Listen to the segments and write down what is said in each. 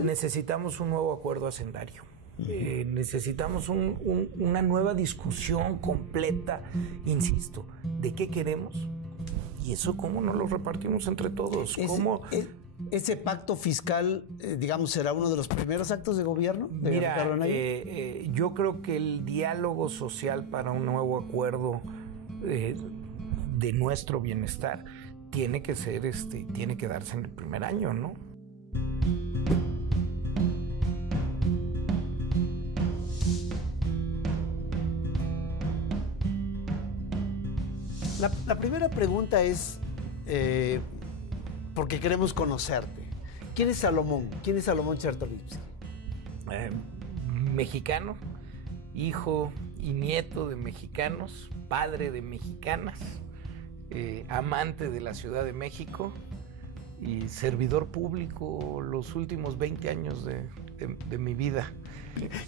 Necesitamos un nuevo acuerdo hacendario. Necesitamos una nueva discusión completa, insisto, de qué queremos y eso cómo nos lo repartimos entre todos. ¿Ese pacto fiscal, digamos, será uno de los primeros actos de gobierno de Ricardo Anaya? Yo creo que el diálogo social para un nuevo acuerdo de nuestro bienestar tiene que ser, tiene que darse en el primer año, ¿no? La primera pregunta es, porque queremos conocerte. ¿Quién es Salomón? ¿Quién es Salomón Chertorivsky? Mexicano, hijo y nieto de mexicanos, padre de mexicanas, amante de la Ciudad de México y servidor público los últimos 20 años de mi vida.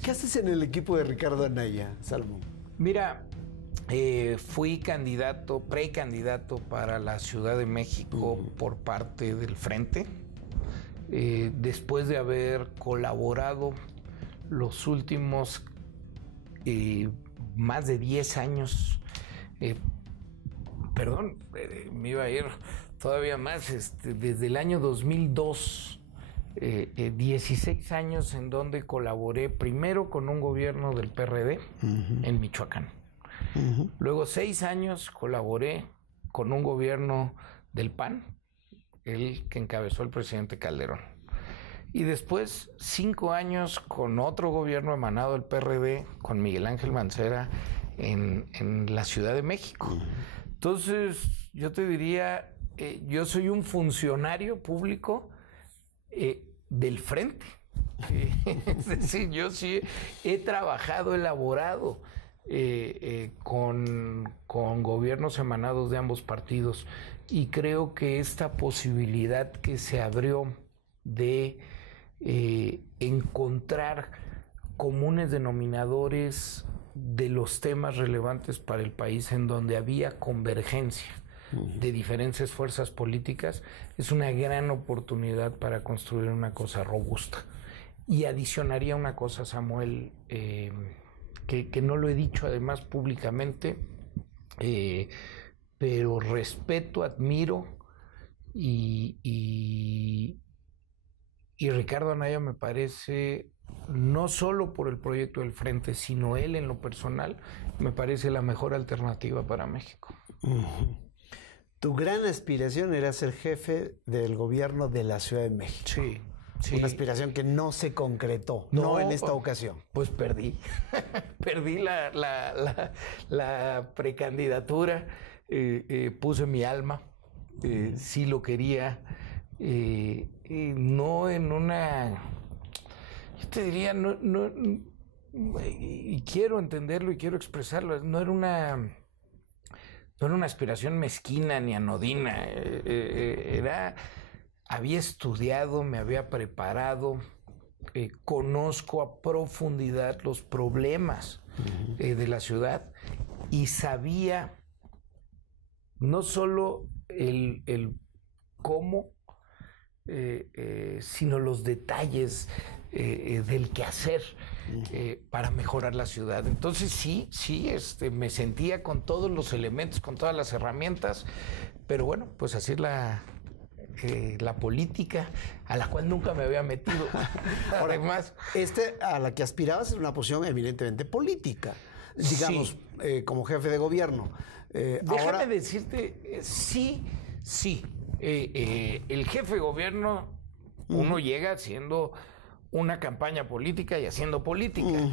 ¿Qué haces en el equipo de Ricardo Anaya, Salomón? Mira, fui precandidato para la Ciudad de México por parte del Frente, después de haber colaborado los últimos más de 10 años, me iba a ir todavía más, desde el año 2002, 16 años en donde colaboré primero con un gobierno del PRD en Michoacán. Luego 6 años colaboré con un gobierno del PAN, el que encabezó el presidente Calderón. Y después 5 años con otro gobierno emanado del PRD, con Miguel Ángel Mancera, en la Ciudad de México. Entonces, yo te diría, yo soy un funcionario público del Frente. Es decir, yo sí he trabajado, elaborado con gobiernos emanados de ambos partidos y creo que esta posibilidad que se abrió de encontrar comunes denominadores de los temas relevantes para el país en donde había convergencia de diferentes fuerzas políticas es una gran oportunidad para construir una cosa robusta. Y adicionaría una cosa, Samuel, que no lo he dicho además públicamente, pero respeto, admiro y Ricardo Anaya me parece, no solo por el proyecto del Frente, sino él en lo personal, me parece la mejor alternativa para México. Tu gran aspiración era ser jefe del gobierno de la Ciudad de México. Sí. Sí. Una aspiración que no se concretó, no en esta ocasión. Pues perdí. Perdí la precandidatura, puse mi alma, sí lo quería, no en una, yo te diría, no, y quiero entenderlo y quiero expresarlo, no era una aspiración mezquina ni anodina, había estudiado, me había preparado, conozco a profundidad los problemas de la ciudad y sabía no solo el cómo, sino los detalles del quehacer para mejorar la ciudad. Entonces sí, me sentía con todos los elementos, con todas las herramientas, pero bueno, pues así es la política a la cual nunca me había metido. Ahora, además, a la que aspirabas es una posición eminentemente política, digamos, sí. Como jefe de gobierno. Déjame decirte, sí. El jefe de gobierno, uno llega haciendo una campaña política y haciendo política.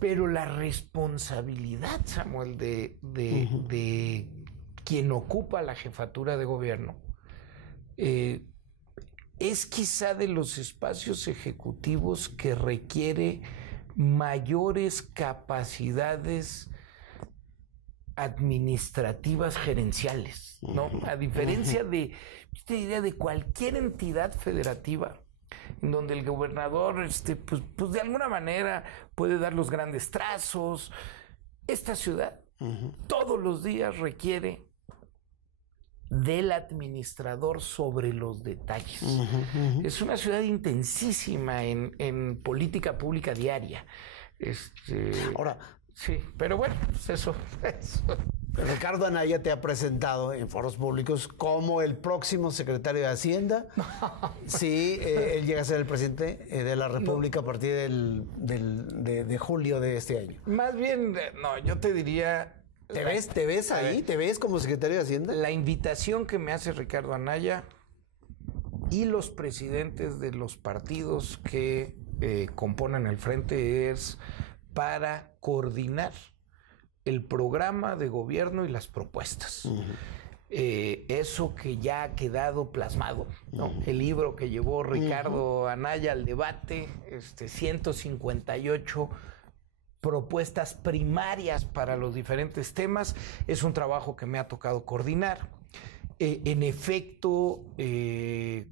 Pero la responsabilidad, Samuel, de quien ocupa la jefatura de gobierno, es quizá de los espacios ejecutivos que requiere mayores capacidades administrativas gerenciales, ¿no? A diferencia de, yo te diría, de cualquier entidad federativa, en donde el gobernador, pues de alguna manera puede dar los grandes trazos. Esta ciudad todos los días requiere del administrador sobre los detalles. Es una ciudad intensísima en política pública diaria. Ahora, sí, pero bueno, pues eso. Ricardo Anaya te ha presentado en foros públicos como el próximo secretario de Hacienda. Sí, él llega a ser el presidente de la República a partir de julio de este año. Más bien, no, yo te diría... ¿Te ves ahí? ¿Te ves como secretario de Hacienda? La invitación que me hace Ricardo Anaya y los presidentes de los partidos que componen el frente es para coordinar el programa de gobierno y las propuestas. Eso que ya ha quedado plasmado, ¿no? El libro que llevó Ricardo Anaya al debate, 158 propuestas primarias para los diferentes temas, es un trabajo que me ha tocado coordinar. En efecto,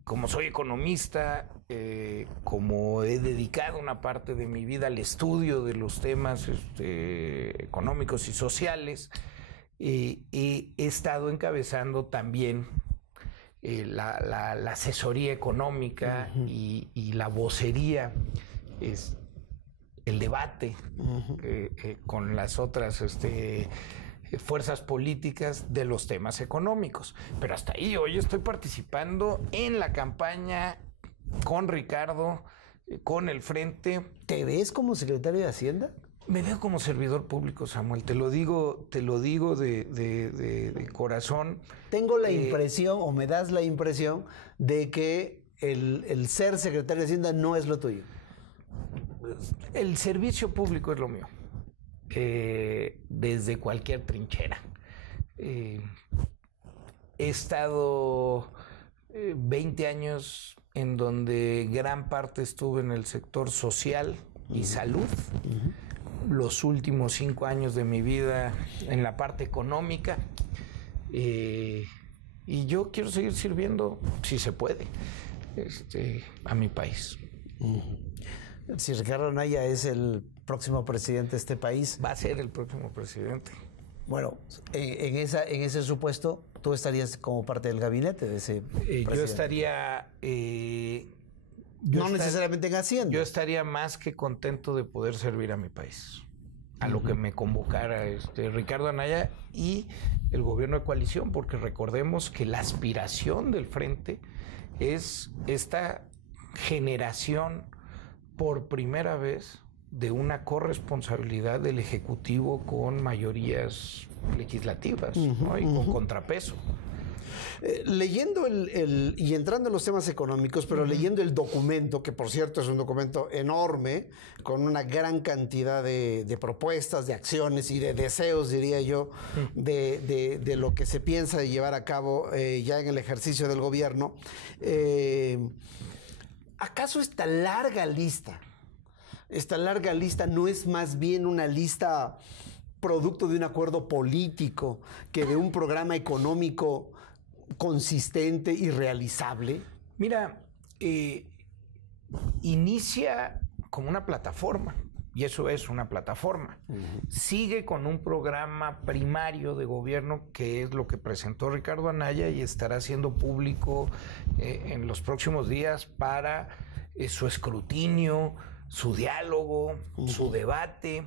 como soy economista, como he dedicado una parte de mi vida al estudio de los temas económicos y sociales, he estado encabezando también la asesoría económica y la vocería, el debate con las otras fuerzas políticas de los temas económicos. Pero hasta ahí, hoy estoy participando en la campaña con Ricardo, con el Frente. ¿Te ves como secretario de Hacienda? Me veo como servidor público, Samuel, te lo digo de corazón. Tengo la impresión, o me das la impresión, de que el ser secretario de Hacienda no es lo tuyo. El servicio público es lo mío. Desde cualquier trinchera. He estado 20 años en donde gran parte estuve en el sector social y salud. Los últimos 5 años de mi vida en la parte económica. Y yo quiero seguir sirviendo, si se puede, a mi país. Si Ricardo Anaya es el próximo presidente de este país. Va a ser el próximo presidente. Bueno, en ese supuesto, tú estarías como parte del gabinete de ese presidente. Yo estaría... no necesariamente en Hacienda. Yo estaría más que contento de poder servir a mi país, a lo que me convocara Ricardo Anaya y el gobierno de coalición, porque recordemos que la aspiración del Frente es esta generación por primera vez de una corresponsabilidad del Ejecutivo con mayorías legislativas, ¿no? Y con contrapeso. Leyendo y entrando en los temas económicos, pero leyendo el documento, que por cierto es un documento enorme, con una gran cantidad de propuestas, de acciones y de deseos, diría yo, de lo que se piensa llevar a cabo ya en el ejercicio del gobierno. ¿Acaso esta larga lista no es más bien una lista producto de un acuerdo político que de un programa económico consistente y realizable? Mira, inicia como una plataforma, y eso es una plataforma. Sigue con un programa primario de gobierno, que es lo que presentó Ricardo Anaya y estará siendo público en los próximos días para su escrutinio, su diálogo, su debate.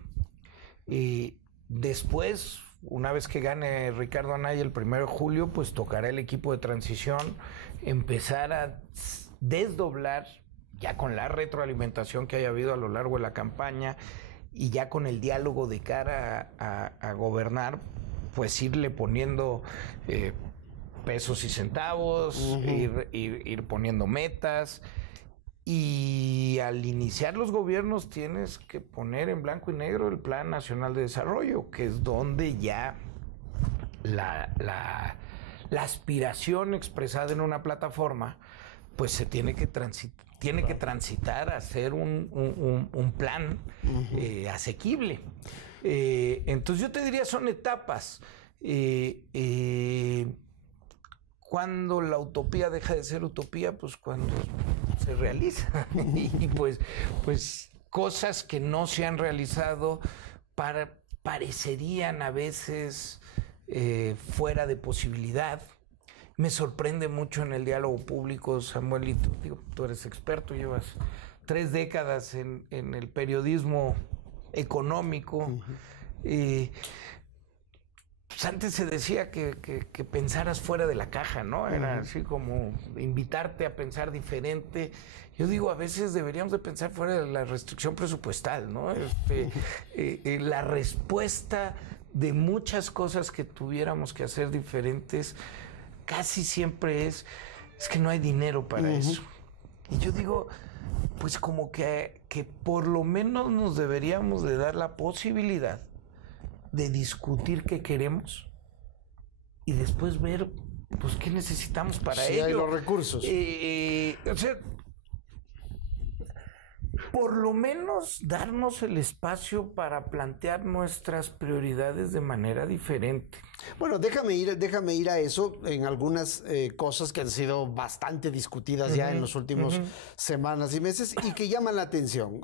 Después, una vez que gane Ricardo Anaya el 1 de julio, pues tocará el equipo de transición empezar a desdoblar, ya con la retroalimentación que haya habido a lo largo de la campaña y ya con el diálogo de cara a gobernar, pues irle poniendo pesos y centavos, ir poniendo metas. Y al iniciar los gobiernos tienes que poner en blanco y negro el Plan Nacional de Desarrollo, que es donde ya la aspiración expresada en una plataforma, pues se tiene que transitar a ser un plan asequible. Entonces yo te diría, son etapas. Cuando la utopía deja de ser utopía, pues cuando se realiza. Y pues cosas que no se han realizado parecerían a veces fuera de posibilidad. Me sorprende mucho en el diálogo público, Samuelito. Digo, tú eres experto, llevas 3 décadas en el periodismo económico. Pues antes se decía que pensaras fuera de la caja, ¿no? Era así como invitarte a pensar diferente. Yo digo, a veces deberíamos de pensar fuera de la restricción presupuestal, ¿no? La respuesta de muchas cosas que tuviéramos que hacer diferentes casi siempre es que no hay dinero para eso. Y yo digo, pues como que por lo menos nos deberíamos de dar la posibilidad de discutir qué queremos y después ver, pues, qué necesitamos para ello. Hay los recursos. O sea, por lo menos darnos el espacio para plantear nuestras prioridades de manera diferente. Bueno, déjame ir a eso en algunas cosas que han sido bastante discutidas ya en los últimos semanas y meses y que llaman la atención.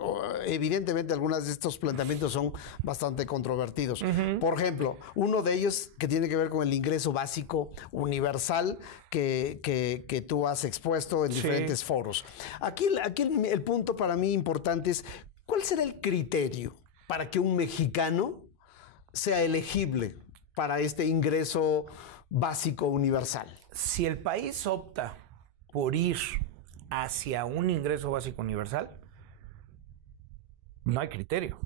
Evidentemente, algunos de estos planteamientos son bastante controvertidos. Por ejemplo, uno de ellos que tiene que ver con el ingreso básico universal que tú has expuesto en diferentes foros. Aquí el punto para mí importante es, ¿cuál será el criterio para que un mexicano sea elegible para este ingreso básico universal? Si el país opta por ir hacia un ingreso básico universal, no hay criterio.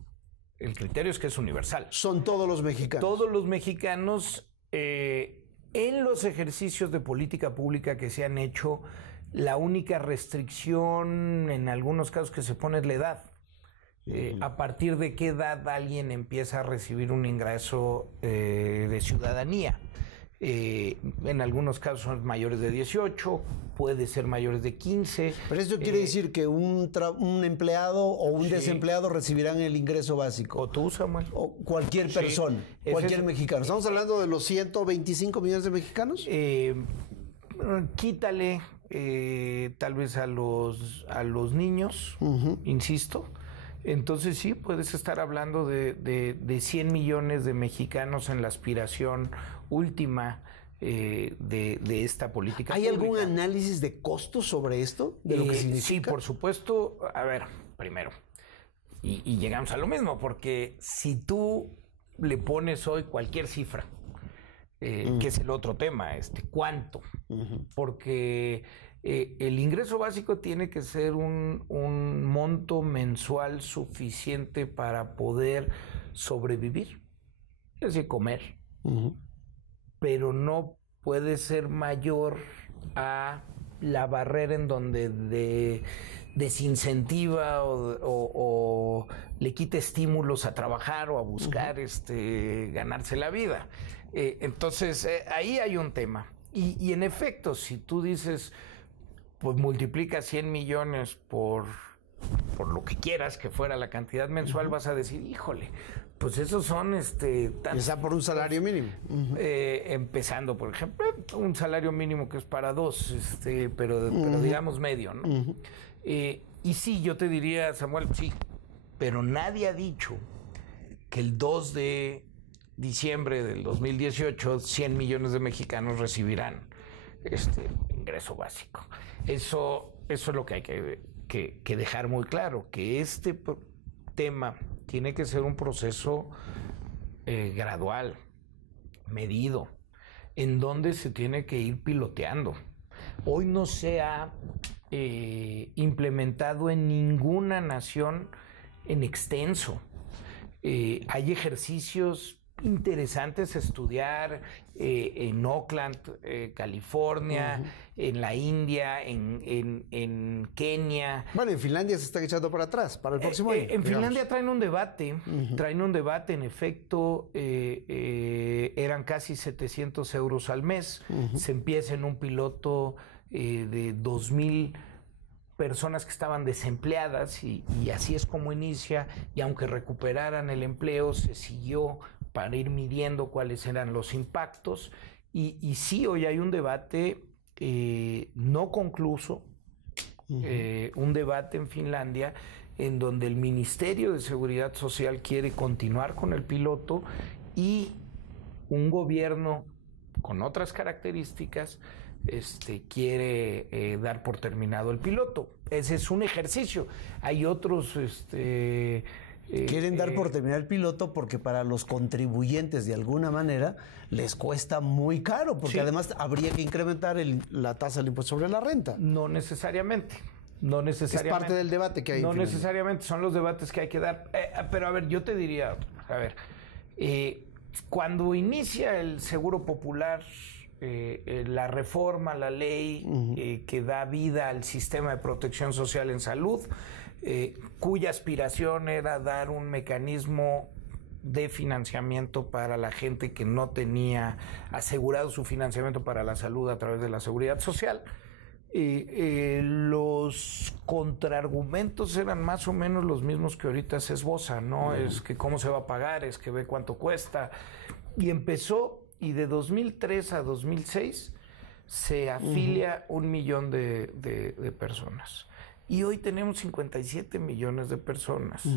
El criterio es que es universal. Son todos los mexicanos. Todos los mexicanos, en los ejercicios de política pública que se han hecho, la única restricción en algunos casos que se pone es la edad. ¿A partir de qué edad alguien empieza a recibir un ingreso de ciudadanía? En algunos casos son mayores de 18, puede ser mayores de 15. Pero esto quiere decir que un empleado o un desempleado recibirán el ingreso básico. O tú, Samuel. O cualquier persona, cualquier mexicano. ¿Estamos hablando de los 125 millones de mexicanos? Quítale tal vez a los niños, insisto. Entonces sí, puedes estar hablando de 100 millones de mexicanos en la aspiración última de esta política ¿Hay pública. algún análisis de costos sobre esto? ¿De lo que significa? Sí, por supuesto. A ver, primero, y llegamos a lo mismo, porque si tú le pones hoy cualquier cifra, que es el otro tema, ¿cuánto? Porque el ingreso básico tiene que ser un monto mensual suficiente para poder sobrevivir, es decir, comer, pero no puede ser mayor a la barrera en donde desincentiva o le quita estímulos a trabajar o a buscar ganarse la vida. Entonces, ahí hay un tema. Y en efecto, si tú dices, pues multiplica 100 millones por lo que quieras que fuera la cantidad mensual, vas a decir, híjole, pues esos son Empieza por un salario mínimo. Empezando, por ejemplo, un salario mínimo que es para 2, pero digamos medio, ¿no? Y sí, yo te diría, Samuel, sí, pero nadie ha dicho que el 2 de diciembre del 2018 100 millones de mexicanos recibirán ingreso básico. Eso es lo que hay que dejar muy claro, que este tema tiene que ser un proceso gradual, medido, en donde se tiene que ir piloteando. Hoy no se ha implementado en ninguna nación en extenso. Hay ejercicios interesantes a estudiar en Oakland, California, en la India, en Kenia. Bueno, en Finlandia se está echando para atrás, para el próximo año. En Finlandia traen un debate, en efecto, eran casi 700 euros al mes. Se empieza en un piloto de 2,000 personas que estaban desempleadas y así es como inicia, y aunque recuperaran el empleo, se siguió para ir midiendo cuáles eran los impactos, y sí, hoy hay un debate no concluso, un debate en Finlandia en donde el Ministerio de Seguridad Social quiere continuar con el piloto y un gobierno con otras características quiere dar por terminado el piloto. Ese es un ejercicio. Hay otros... Quieren dar por terminar el piloto porque para los contribuyentes de alguna manera les cuesta muy caro, porque además habría que incrementar la tasa del impuesto sobre la renta. No necesariamente. Es parte del debate que hay. No necesariamente, son los debates que hay que dar. Pero a ver, yo te diría, cuando inicia el Seguro Popular, la reforma, la ley que da vida al sistema de protección social en salud, cuya aspiración era dar un mecanismo de financiamiento para la gente que no tenía asegurado su financiamiento para la salud a través de la seguridad social. Los contraargumentos eran más o menos los mismos que ahorita se esboza, ¿no? Es que cómo se va a pagar, es que ve cuánto cuesta. Y empezó, y de 2003 a 2006 se afilia 1 millón de personas. Y hoy tenemos 57 millones de personas.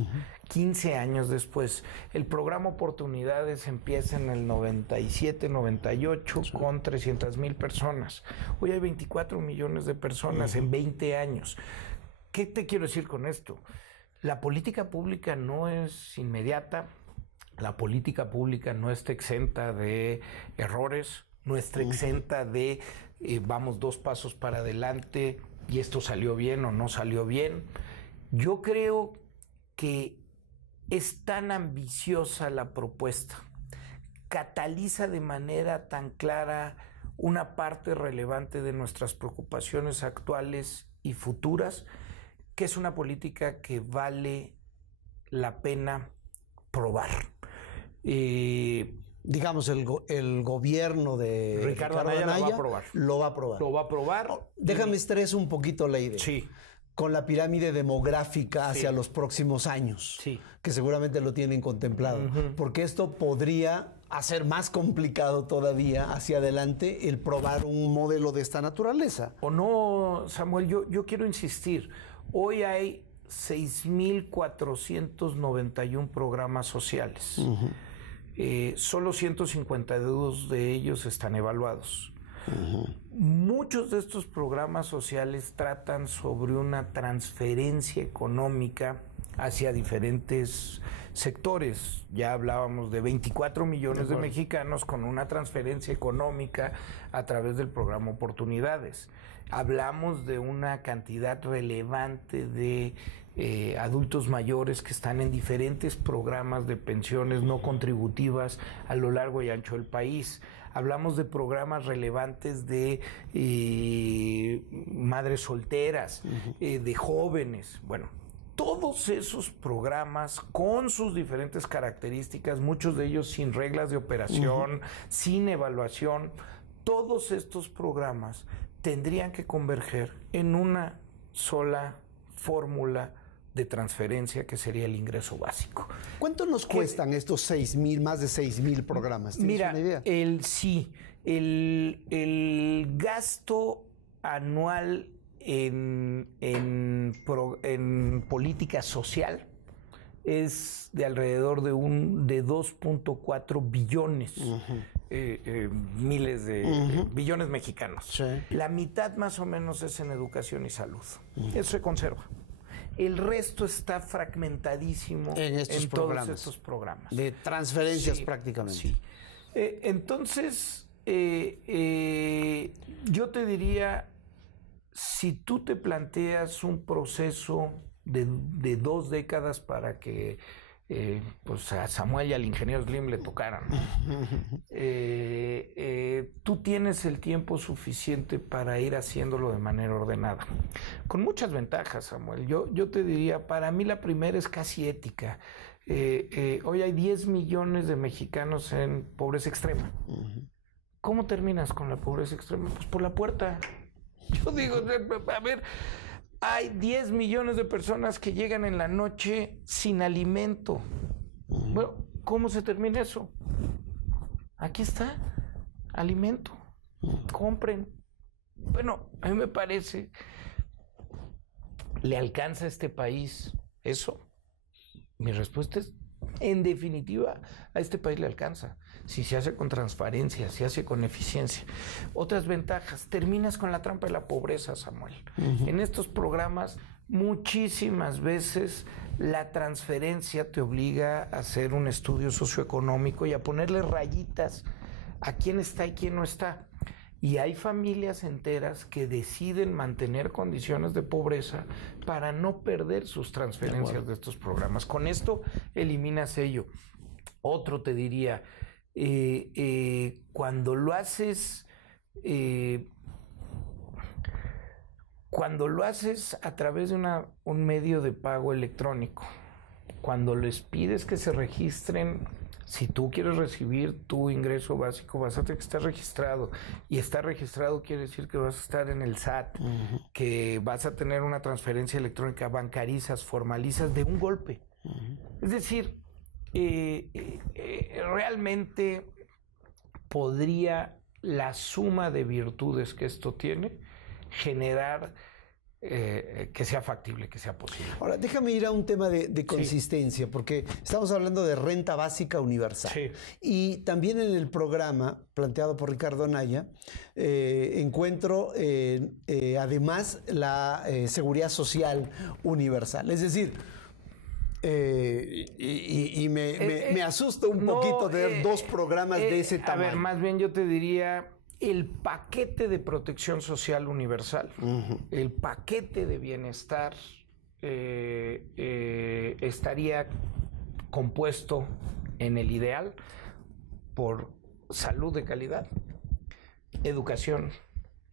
15 años después. El programa Oportunidades empieza en el 97, 98 con 300,000 personas. Hoy hay 24 millones de personas en 20 años. ¿Qué te quiero decir con esto? La política pública no es inmediata. La política pública no está exenta de errores, no está exenta de vamos 2 pasos para adelante y esto salió bien o no salió bien. Yo creo que es tan ambiciosa la propuesta, cataliza de manera tan clara una parte relevante de nuestras preocupaciones actuales y futuras, que es una política que vale la pena probar. Digamos, el gobierno de Ricardo Anaya lo va a aprobar. Lo va a aprobar. Lo va a aprobar. Déjame estreso un poquito la idea. Sí. Con la pirámide demográfica hacia los próximos años, que seguramente lo tienen contemplado, porque esto podría hacer más complicado todavía hacia adelante el probar un modelo de esta naturaleza. O no, Samuel, yo quiero insistir, hoy hay 6,491 programas sociales. Solo 152 de ellos están evaluados. Muchos de estos programas sociales tratan sobre una transferencia económica hacia diferentes sectores. Ya hablábamos de 24 millones de mexicanos con una transferencia económica a través del programa Oportunidades. Hablamos de una cantidad relevante de adultos mayores que están en diferentes programas de pensiones no contributivas a lo largo y ancho del país. Hablamos de programas relevantes de madres solteras, de jóvenes. Bueno, todos esos programas con sus diferentes características, muchos de ellos sin reglas de operación, sin evaluación, todos estos programas tendrían que converger en una sola fórmula de transferencia que sería el ingreso básico. ¿Cuánto nos cuestan estos 6,000, más de 6,000 programas? ¿Tienes Mira, una idea? El gasto anual en política social es de alrededor de 2.4 billones, miles de billones mexicanos. Sí. La mitad más o menos es en educación y salud. Eso se conserva. El resto está fragmentadísimo en todos estos programas. De transferencias prácticamente. Sí. Entonces, yo te diría, si tú te planteas un proceso de 2 décadas para que pues a Samuel y al ingeniero Slim le tocaran, tú tienes el tiempo suficiente para ir haciéndolo de manera ordenada, con muchas ventajas, Samuel. Yo te diría, para mí la primera es casi ética. Hoy hay 10 millones de mexicanos en pobreza extrema. ¿Cómo terminas con la pobreza extrema? Pues por la puerta. Yo digo, a ver, hay 10 millones de personas que llegan en la noche sin alimento. Bueno, ¿cómo se termina eso? Aquí está, alimento. Compren. Bueno, a mí me parece, ¿le alcanza a este país eso? Mi respuesta es En definitiva, a este país le alcanza. Si se hace con transparencia, se hace con eficiencia. Otras ventajas, terminas con la trampa de la pobreza, Samuel. En estos programas, muchísimas veces la transferencia te obliga a hacer un estudio socioeconómico y a ponerle rayitas a quién está y quién no está. Y hay familias enteras que deciden mantener condiciones de pobreza para no perder sus transferencias de estos programas. Con esto eliminas ello. Otro te diría, cuando lo haces a través de un medio de pago electrónico, cuando les pides que se registren, si tú quieres recibir tu ingreso básico, vas a tener que estar registrado. Y estar registrado quiere decir que vas a estar en el SAT, que vas a tener una transferencia electrónica, bancarizas, formalizas de un golpe. Es decir, realmente podría la suma de virtudes que esto tiene generar que sea factible, que sea posible. Ahora, déjame ir a un tema de consistencia, porque estamos hablando de renta básica universal. Sí. Y también en el programa planteado por Ricardo Anaya, encuentro además la seguridad social universal. Es decir, me asusta un poquito ver dos programas de ese tamaño. A ver, más bien yo te diría, el paquete de protección social universal, el paquete de bienestar estaría compuesto en el ideal por salud de calidad, educación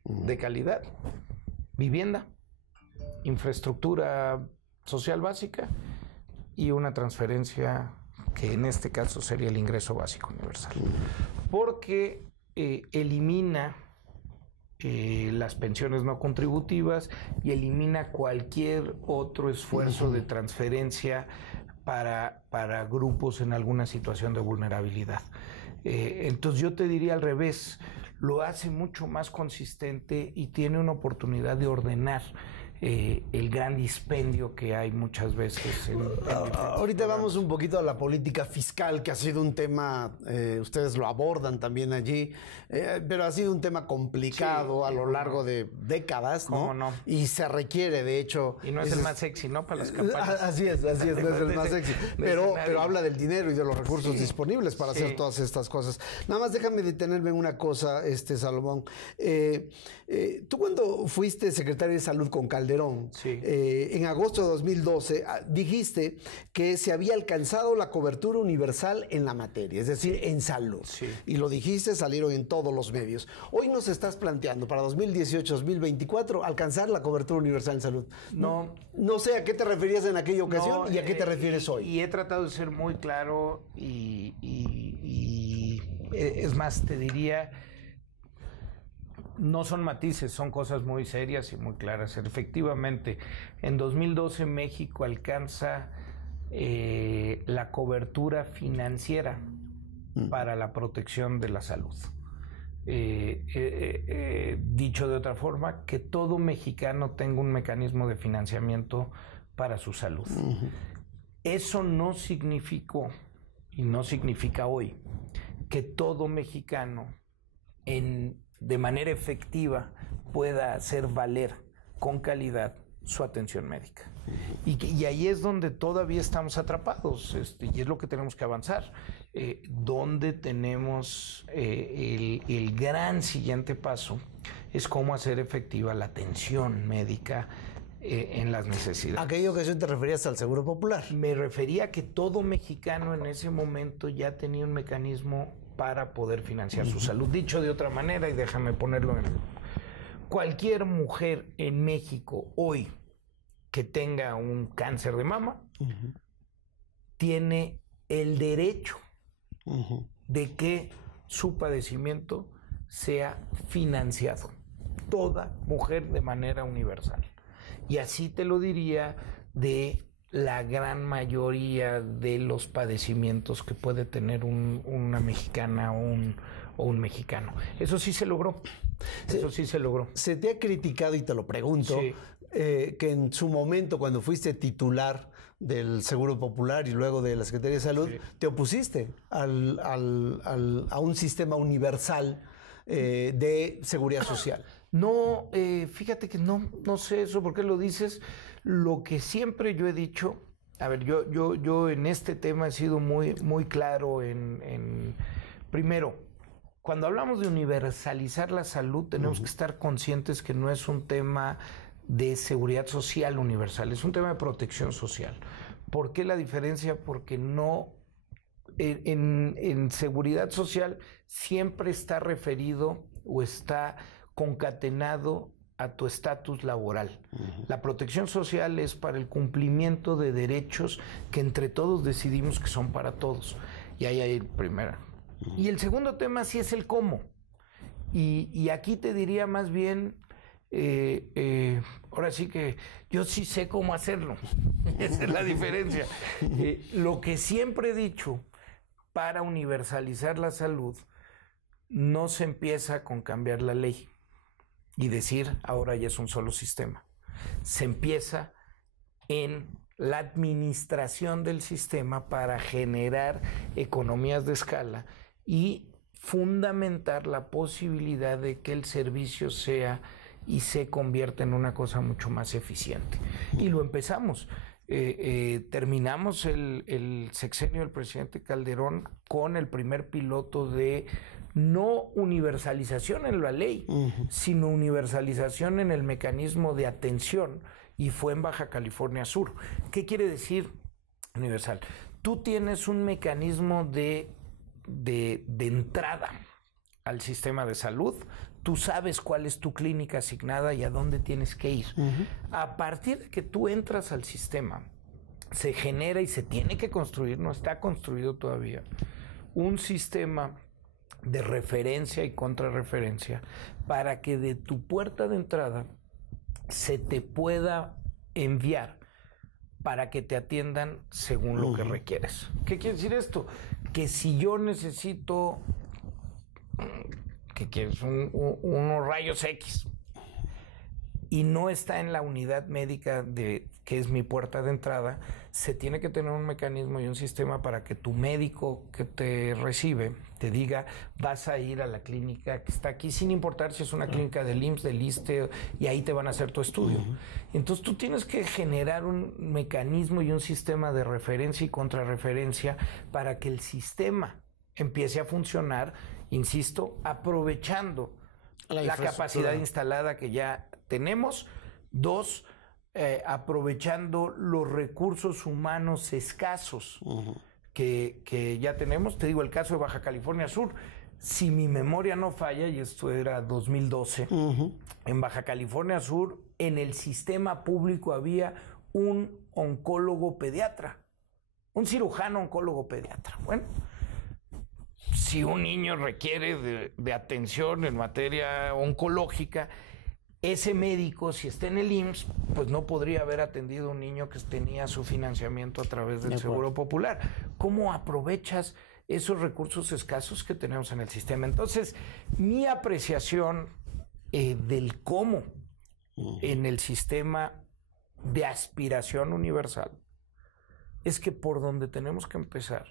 de calidad, vivienda, infraestructura social básica y una transferencia que en este caso sería el ingreso básico universal. Porque elimina las pensiones no contributivas y elimina cualquier otro esfuerzo de transferencia para grupos en alguna situación de vulnerabilidad. Entonces yo te diría al revés, lo hace mucho más consistente y tiene una oportunidad de ordenar el gran dispendio que hay muchas veces. Ahorita vamos un poquito a la política fiscal, que ha sido un tema, ustedes lo abordan también allí, pero ha sido un tema complicado a lo largo de décadas, ¿no? ¿Cómo no? Y se requiere, de hecho... Y no es el más sexy, ¿no? Para las campañas. Así es, no es el más sexy. Pero habla del dinero y de los recursos disponibles para hacer todas estas cosas. Nada más déjame detenerme en una cosa, Salomón. Tú cuando fuiste secretario de Salud con Calderón, en agosto de 2012, dijiste que se había alcanzado la cobertura universal en la materia, es decir, en salud. Y lo dijiste, salieron en todos los medios. Hoy nos estás planteando para 2018-2024 alcanzar la cobertura universal en salud. No sé a qué te referías en aquella ocasión y a qué te refieres hoy. Y he tratado de ser muy claro y es más, te diría... No son matices, son cosas muy serias y muy claras. Efectivamente, en 2012 México alcanza la cobertura financiera para la protección de la salud. Dicho de otra forma, que todo mexicano tenga un mecanismo de financiamiento para su salud. Eso no significó, y no significa hoy, que todo mexicano de manera efectiva pueda hacer valer con calidad su atención médica. Y ahí es donde todavía estamos atrapados, y es lo que tenemos que avanzar. Donde tenemos el gran siguiente paso es cómo hacer efectiva la atención médica en las necesidades. ¿Aquella ocasión te referías al Seguro Popular? Me refería a que todo mexicano en ese momento ya tenía un mecanismo para poder financiar su salud. Dicho de otra manera, y déjame ponerlo en... Cualquier mujer en México hoy que tenga un cáncer de mama tiene el derecho de que su padecimiento sea financiado. Toda mujer de manera universal. Y así te lo diría de la gran mayoría de los padecimientos que puede tener una mexicana o un mexicano. Eso sí se logró. Eso sí se logró. Se te ha criticado, y te lo pregunto, que en su momento, cuando fuiste titular del Seguro Popular y luego de la Secretaría de Salud, te opusiste a un sistema universal de seguridad social. No, fíjate que no sé eso, ¿por qué lo dices? Lo que siempre yo he dicho, a ver, yo en este tema he sido muy claro primero, cuando hablamos de universalizar la salud, tenemos que estar conscientes que no es un tema de seguridad social universal, es un tema de protección social. ¿Por qué la diferencia? Porque no, en seguridad social siempre está referido o está concatenado a tu estatus laboral. La protección social es para el cumplimiento de derechos que entre todos decidimos que son para todos. Y ahí hay el primero. Y el segundo tema sí es el cómo. Y aquí te diría más bien, ahora sí que yo sí sé cómo hacerlo. Esa es la diferencia. Lo que siempre he dicho, para universalizar la salud, no se empieza con cambiar la ley y decir, ahora ya es un solo sistema. Se empieza en la administración del sistema para generar economías de escala y fundamentar la posibilidad de que el servicio sea y se convierta en una cosa mucho más eficiente. Y lo empezamos. Terminamos el sexenio del presidente Calderón con el primer piloto de no universalización en la ley, sino universalización en el mecanismo de atención, y fue en Baja California Sur. ¿Qué quiere decir universal? Tú tienes un mecanismo de entrada al sistema de salud, tú sabes cuál es tu clínica asignada y a dónde tienes que ir. A partir de que tú entras al sistema, se genera y se tiene que construir, no está construido todavía, un sistema de referencia y contrarreferencia para que de tu puerta de entrada se te pueda enviar para que te atiendan según lo que requieres. ¿Qué quiere decir esto? Que si yo necesito que quieres unos rayos X y no está en la unidad médica que es mi puerta de entrada, se tiene que tener un mecanismo y un sistema para que tu médico que te recibe te diga, vas a ir a la clínica que está aquí, sin importar si es una clínica del IMSS, del ISSSTE, y ahí te van a hacer tu estudio. Entonces tú tienes que generar un mecanismo y un sistema de referencia y contrarreferencia para que el sistema empiece a funcionar, insisto, aprovechando la capacidad instalada que ya tenemos. Dos, aprovechando los recursos humanos escasos que ya tenemos. Te digo, el caso de Baja California Sur, si mi memoria no falla, y esto era 2012, en Baja California Sur, en el sistema público había un oncólogo pediatra, un cirujano oncólogo pediatra. Bueno, si un niño requiere de atención en materia oncológica, ese médico, si está en el IMSS, pues no podría haber atendido a un niño que tenía su financiamiento a través del Seguro Popular. ¿Cómo aprovechas esos recursos escasos que tenemos en el sistema? Entonces, mi apreciación del cómo en el sistema de aspiración universal es que por donde tenemos que empezar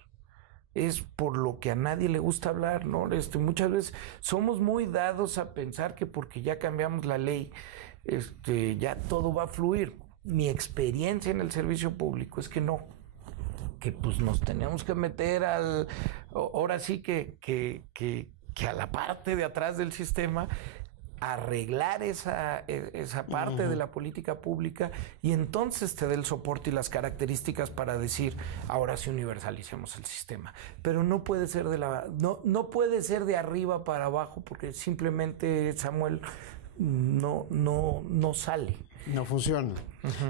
es por lo que a nadie le gusta hablar, ¿no? Muchas veces somos muy dados a pensar que porque ya cambiamos la ley, ya todo va a fluir. Mi experiencia en el servicio público es que no, que pues nos tenemos que meter ahora sí que a la parte de atrás del sistema, arreglar esa parte de la política pública, y entonces te dé el soporte y las características para decir, ahora sí universalicemos el sistema. Pero no puede ser no puede ser de arriba para abajo, porque simplemente, Samuel, no sale. No funciona.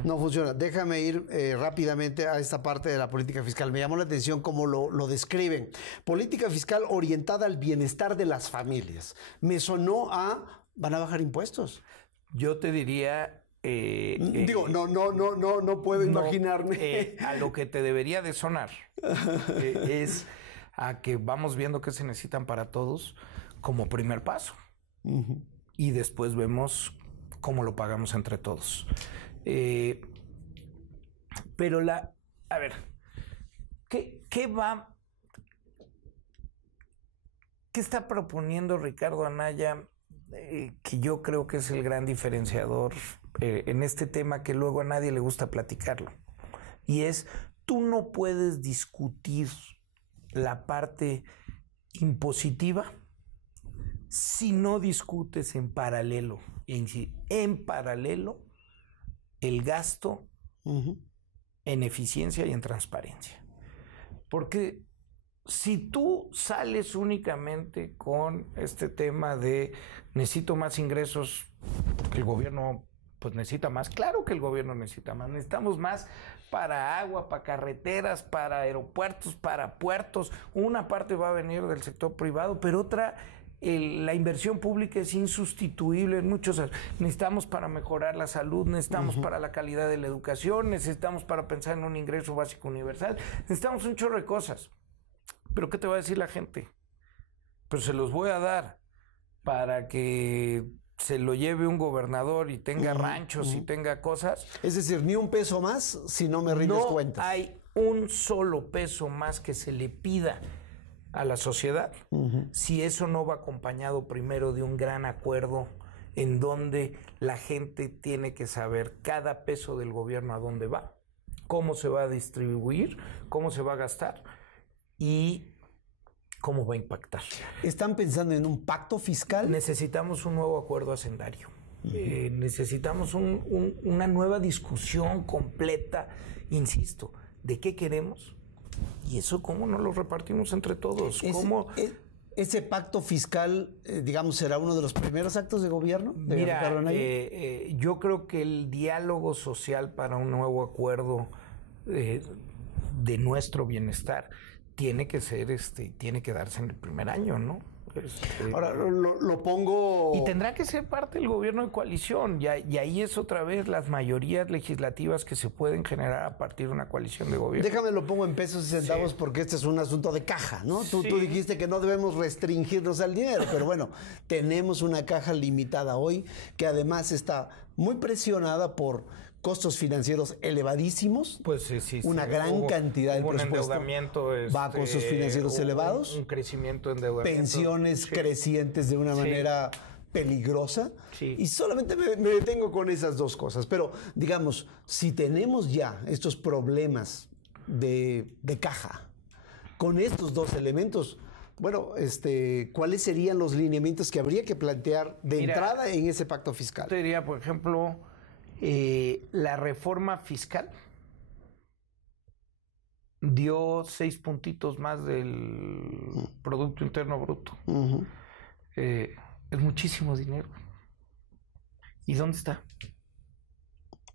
No funciona. Déjame ir rápidamente a esta parte de la política fiscal. Me llamó la atención cómo lo describen. Política fiscal orientada al bienestar de las familias. Me sonó a van a bajar impuestos. Yo te diría... digo, no puedo imaginarme. A lo que te debería de sonar es a que vamos viendo qué se necesitan para todos como primer paso. Y después vemos cómo lo pagamos entre todos. Pero a ver, ¿qué está proponiendo Ricardo Anaya, que yo creo que es el gran diferenciador en este tema que luego a nadie le gusta platicarlo? Y es, tú no puedes discutir la parte impositiva si no discutes en paralelo el gasto en eficiencia y en transparencia. Porque si tú sales únicamente con este tema de necesito más ingresos porque el gobierno pues necesita más, claro que el gobierno necesita más, necesitamos más para agua, para carreteras, para aeropuertos, para puertos, una parte va a venir del sector privado, pero otra, la inversión pública es insustituible en muchos. Necesitamos para mejorar la salud, necesitamos para la calidad de la educación, necesitamos para pensar en un ingreso básico universal, necesitamos un chorro de cosas. ¿Pero qué te va a decir la gente? Pero se los voy a dar para que se lo lleve un gobernador y tenga ranchos y tenga cosas. Es decir, ni un peso más si no me rindes cuentas. No hay un solo peso más que se le pida a la sociedad si eso no va acompañado primero de un gran acuerdo en donde la gente tiene que saber cada peso del gobierno a dónde va, cómo se va a distribuir, cómo se va a gastar y cómo va a impactar. ¿Están pensando en un pacto fiscal? Necesitamos un nuevo acuerdo hacendario. Necesitamos una nueva discusión completa, insisto, de qué queremos y eso cómo nos lo repartimos entre todos. ¿Ese pacto fiscal, digamos, será uno de los primeros actos de gobierno? Mira, yo creo que el diálogo social para un nuevo acuerdo de nuestro bienestar tiene que ser, tiene que darse en el primer año, ¿no? Ahora lo pongo... Y tendrá que ser parte del gobierno de coalición, y ahí es otra vez las mayorías legislativas que se pueden generar a partir de una coalición de gobierno. Déjame lo pongo en pesos y centavos porque este es un asunto de caja, ¿no? Tú dijiste que no debemos restringirnos al dinero, pero bueno, tenemos una caja limitada hoy que además está muy presionada por costos financieros elevadísimos, pues sí, una gran cantidad de presupuesto va a costos financieros elevados, un crecimiento de endeudamiento, pensiones crecientes de una manera peligrosa, y solamente me detengo con esas dos cosas. Pero digamos, si tenemos ya estos problemas de caja con estos dos elementos, bueno, ¿cuáles serían los lineamientos que habría que plantear de entrada en ese pacto fiscal? Te diría, por ejemplo, la reforma fiscal dio 6 puntitos más del Producto Interno Bruto. Es muchísimo dinero. ¿Y dónde está?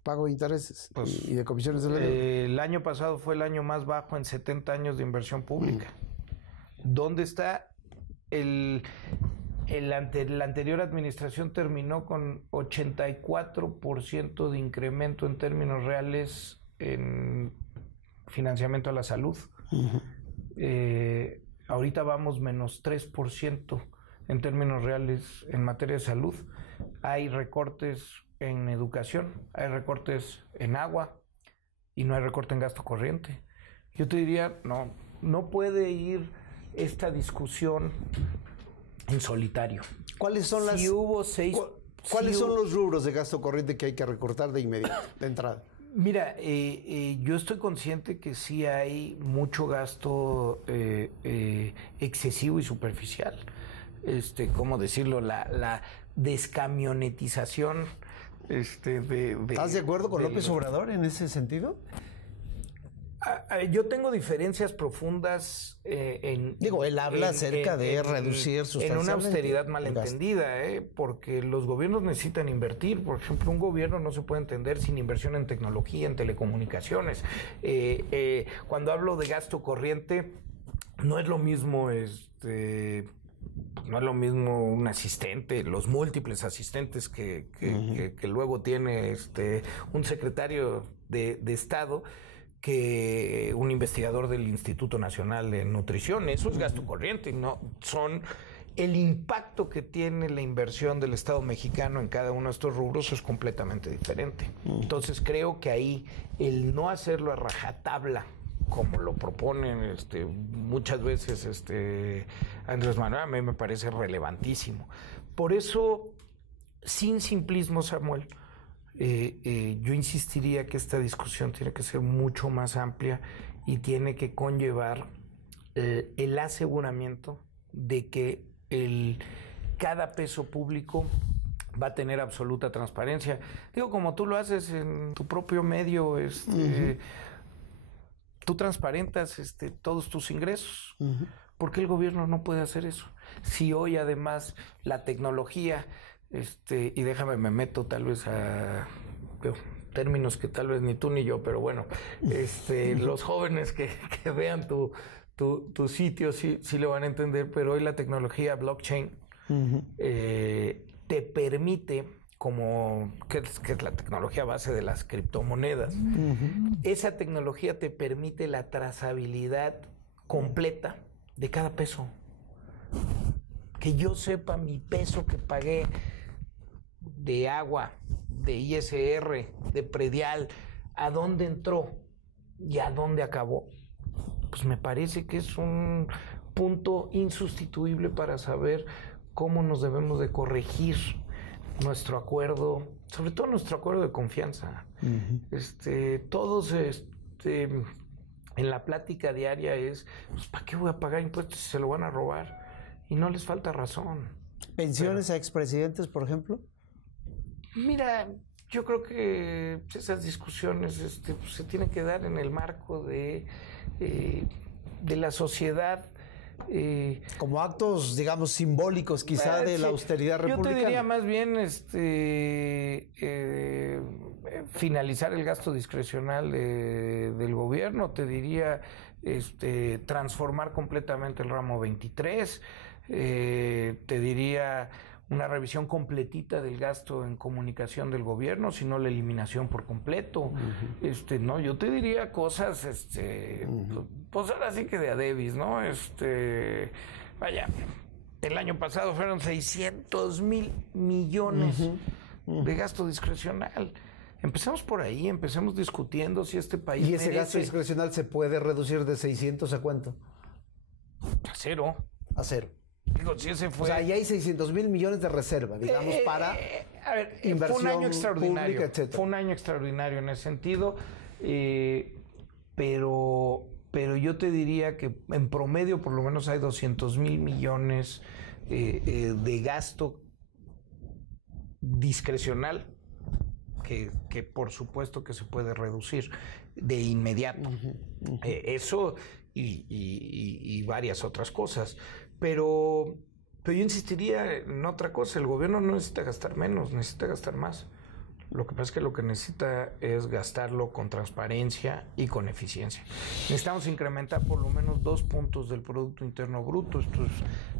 Pago de intereses y de comisiones de ley. El año pasado fue el año más bajo en 70 años de inversión pública. ¿Dónde está la anterior administración terminó con 84% de incremento en términos reales en financiamiento a la salud. Ahorita vamos menos 3% en términos reales en materia de salud. Hay recortes en educación, hay recortes en agua y no hay recorte en gasto corriente. Yo te diría, no puede ir esta discusión en solitario. ¿Cuáles son ¿Cuáles son los rubros de gasto corriente que hay que recortar de inmediato, de entrada? Mira, yo estoy consciente que sí hay mucho gasto excesivo y superficial. ¿Cómo decirlo? La descamionetización. ¿Estás de acuerdo con López Obrador en ese sentido? Yo tengo diferencias profundas él habla acerca de reducir sustancialmente. En una austeridad malentendida, porque los gobiernos necesitan invertir. Por ejemplo, un gobierno no se puede entender sin inversión en tecnología, en telecomunicaciones. Cuando hablo de gasto corriente, no es lo mismo no es lo mismo un asistente, los múltiples asistentes que luego tiene un secretario de Estado, que un investigador del Instituto Nacional de Nutrición. Eso es gasto corriente, no son el impacto que tiene la inversión del Estado mexicano en cada uno de estos rubros es completamente diferente. Entonces creo que ahí el no hacerlo a rajatabla, como lo proponen muchas veces Andrés Manuel, a mí me parece relevantísimo. Por eso, sin simplismo, Samuel, yo insistiría que esta discusión tiene que ser mucho más amplia y tiene que conllevar el aseguramiento de que cada peso público va a tener absoluta transparencia. Digo, como tú lo haces en tu propio medio, tú transparentas todos tus ingresos. ¿Por qué el gobierno no puede hacer eso? Si hoy además la tecnología, y déjame, me meto tal vez a términos que tal vez ni tú ni yo, pero bueno, los jóvenes que vean tu sitio sí lo van a entender, pero hoy la tecnología blockchain te permite, que es la tecnología base de las criptomonedas, esa tecnología te permite la trazabilidad completa de cada peso. Que yo sepa mi peso que pagué de agua, de ISR, de predial, a dónde entró y a dónde acabó. Pues me parece que es un punto insustituible para saber cómo nos debemos de corregir nuestro acuerdo, sobre todo nuestro acuerdo de confianza. Todos en la plática diaria es, pues, ¿para qué voy a pagar impuestos si se lo van a robar? Y no les falta razón. ¿Pensiones a expresidentes, por ejemplo? Mira, yo creo que esas discusiones pues, se tienen que dar en el marco de la sociedad. Como actos, digamos, simbólicos quizá de la austeridad republicana. Yo te diría más bien finalizar el gasto discrecional del gobierno, te diría transformar completamente el ramo 23, te diría una revisión completita del gasto en comunicación del gobierno, sino la eliminación por completo. No, yo te diría cosas, pues ahora sí que de a Davis, ¿no? Vaya, el año pasado fueron 600 mil millones de gasto discrecional. Empecemos por ahí, empecemos discutiendo si este país ¿Y ese gasto discrecional se puede reducir de 600 a cuánto? A cero. A cero. Digo, si ese fue... O sea, ahí hay 600 mil millones de reserva, digamos, para a ver, inversión fue un año extraordinario, pública, etcétera. Fue un año extraordinario en ese sentido, pero yo te diría que en promedio por lo menos hay 200 mil millones de gasto discrecional que por supuesto que se puede reducir de inmediato. Eso y varias otras cosas. Pero yo insistiría en otra cosa. El gobierno no necesita gastar menos, necesita gastar más. Lo que pasa es que lo que necesita es gastarlo con transparencia y con eficiencia. Necesitamos incrementar por lo menos 2 puntos del Producto Interno Bruto. Esto es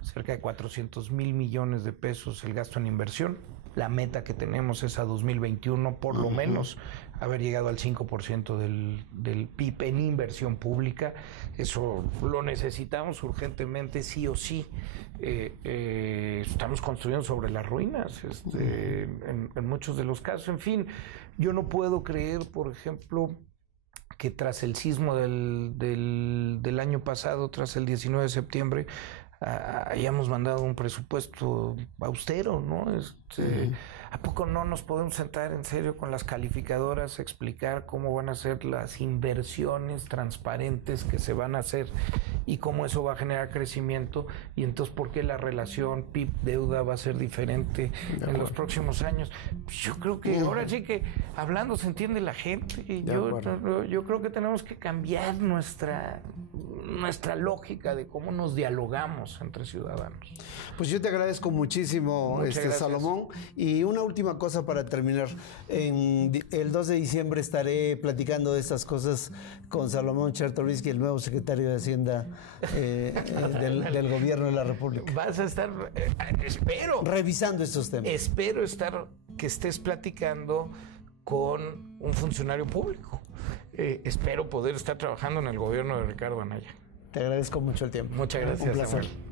cerca de 400 mil millones de pesos el gasto en inversión. La meta que tenemos es a 2021, por lo menos, haber llegado al 5% del PIB en inversión pública. Eso lo necesitamos urgentemente, sí o sí. Estamos construyendo sobre las ruinas en muchos de los casos. En fin, yo no puedo creer, por ejemplo, que tras el sismo del año pasado, tras el 19 de septiembre, hayamos mandado un presupuesto austero, ¿no? ¿A poco no nos podemos sentar en serio con las calificadoras a explicar cómo van a ser las inversiones transparentes que se van a hacer y cómo eso va a generar crecimiento? Y entonces, ¿por qué la relación PIB-deuda va a ser diferente en los próximos años? Yo creo que ahora sí que hablando se entiende la gente. Y yo creo que tenemos que cambiar nuestra lógica de cómo nos dialogamos entre ciudadanos. Pues yo te agradezco muchísimo, Salomón. Y una última cosa para terminar. El 2 de diciembre estaré platicando de estas cosas con Salomón Chertorivsky, el nuevo secretario de Hacienda del Gobierno de la República. Vas a estar, espero, revisando estos temas. Espero que estés platicando con un funcionario público. Espero poder estar trabajando en el gobierno de Ricardo Anaya. Te agradezco mucho el tiempo. Muchas gracias, Un placer. Samuel.